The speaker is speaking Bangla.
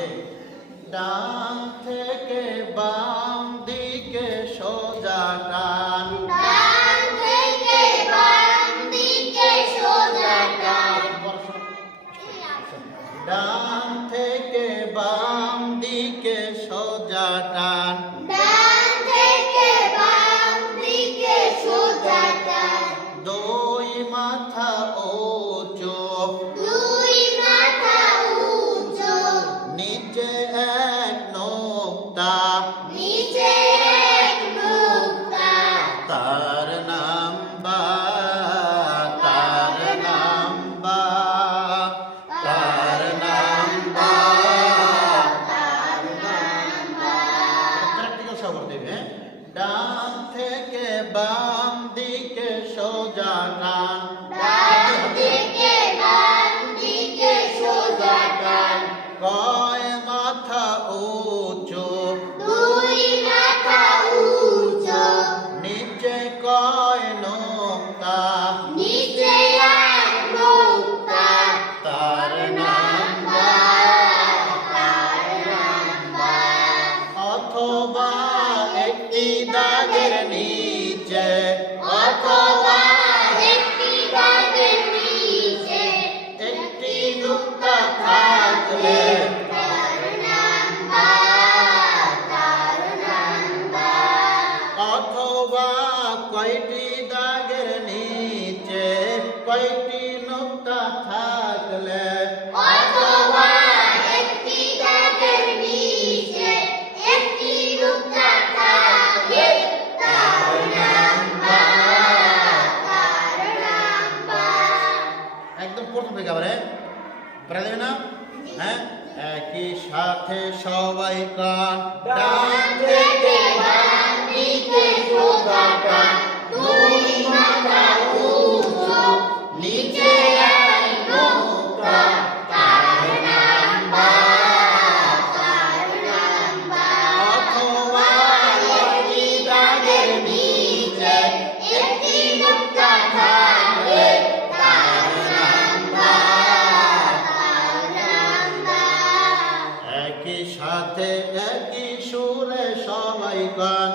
দেখ ডান থেকে বাম দিকে সোজা টান ডান থেকে বাম দিকে সোজা টান ডান থেকে বাম দিকে সোজা টান ডান থেকে বাম দিকে সোজা টান দুই মাথা উঁচু দুই মাথা উঁচু নিচে এক নোক্তা নিচে এক নুক্তা তার নাম বা তার নাম বা তার নাম বা তার নাম বা প্র্যাকটিক্যাল সহ করতে হবে ডান থেকে বাম দিকে সোজা টান ডান থেকে বাম দিকে সোজা টান কয় মাথা উঁচু দুই মাথা উঁচু নিচে কয় নোক্তা নিচে এক নুক্তা তার নাম বা তার নাম বা অথবা একটি দাগের নিচে অথবা একটি দাগের নিচে একটি নোক্তা থাকলে তার নাম বা তার নাম বা অথবা কয়টি দাগের নিচে কয়টি নোক্তা থাকলে অথবা একটি দাগের নিচে একটি নুক্তা থাকলে তার নাম বা তার নাম বা একদম প্রথম থেকে আবার পড়া দেবে না হ্যাঁ একই সাথে সবাই কান ডান থেকে বাম দিকে সোজা টান দুই মাথা উঁচু নিচে এক নুক্তা তার নাম বা তার নাম বা অথবা একটি দাগের নিচে একটি নুক্তা থাকলে তার নাম বা তার নাম বা একই সাথে একই সুরে সবাই গান